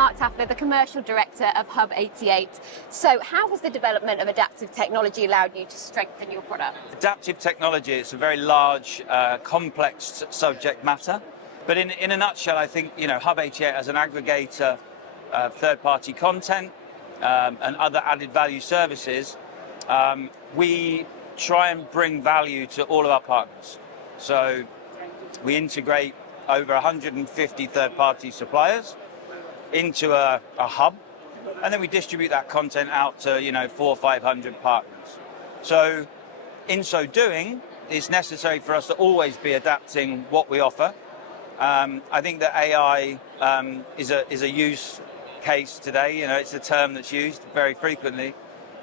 Mark Taffler, the Commercial Director of Hub 88. So how has the development of adaptive technology allowed you to strengthen your product? Adaptive technology is a very large, complex subject matter. But in a nutshell, I think, Hub 88 as an aggregator of third-party content and other added value services, we try and bring value to all of our partners. So we integrate over 150 third-party suppliers into a hub, and then we distribute that content out to 400 or 500 partners. So in so doing, it's necessary for us to always be adapting what we offer. I think that AI is a use case today. It's a term that's used very frequently,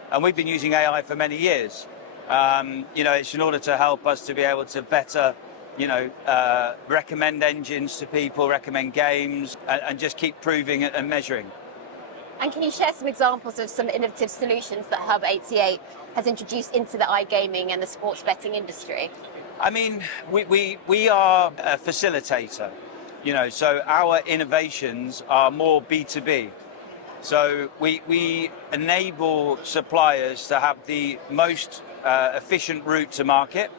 and we've been using AI for many years. It's in order to help us to be able to better recommend engines to people, recommend games, and just keep proving it and measuring. And can you share some examples of some innovative solutions that Hub 88 has introduced into the iGaming and the sports betting industry? I mean, we are a facilitator, so our innovations are more B2B. So we enable suppliers to have the most efficient route to market.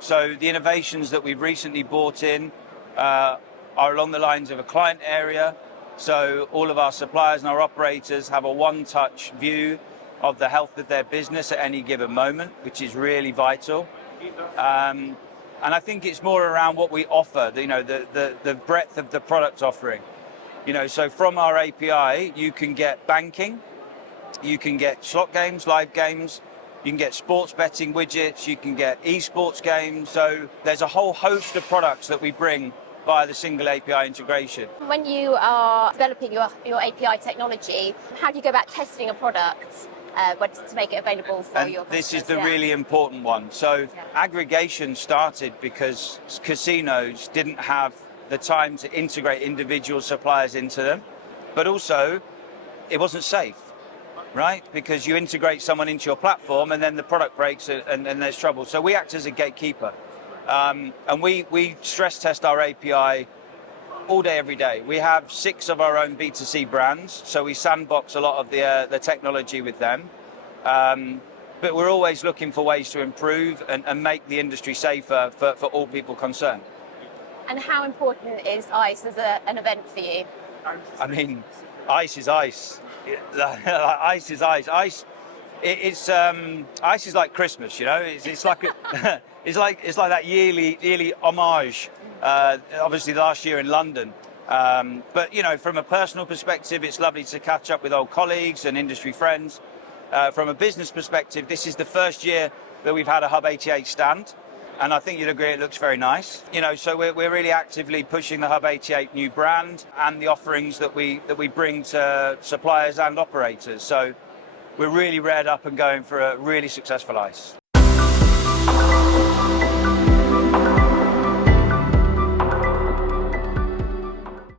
So the innovations that we've recently brought in are along the lines of a client area. So all of our suppliers and our operators have a one-touch view of the health of their business at any given moment, which is really vital. And I think it's more around what we offer, the breadth of the product offering. So from our API, you can get banking, you can get slot games, live games, you can get sports betting widgets, you can get esports games. So there's a whole host of products that we bring via the single API integration. When you are developing your API technology, how do you go about testing a product to make it available for your customers? This is the really important one. So aggregation started because casinos didn't have the time to integrate individual suppliers into them, but also it wasn't safe. Right? Because you integrate someone into your platform and then the product breaks and there's trouble. So we act as a gatekeeper. And we stress test our API all day, every day. We have 6 of our own B2C brands, so we sandbox a lot of the technology with them. But we're always looking for ways to improve and make the industry safer for all people concerned. And how important is ICE as an event for you? I mean, ICE is ICE. Ice is ice. Ice is like Christmas, It's like it's like that yearly homage. Obviously, last year in London. But from a personal perspective, it's lovely to catch up with old colleagues and industry friends. From a business perspective, this is the first year that we've had a Hub 88 stand, and I think you'd agree it looks very nice. So we're really actively pushing the Hub 88 new brand and the offerings that we bring to suppliers and operators. So we're really reared up and going for a really successful ICE.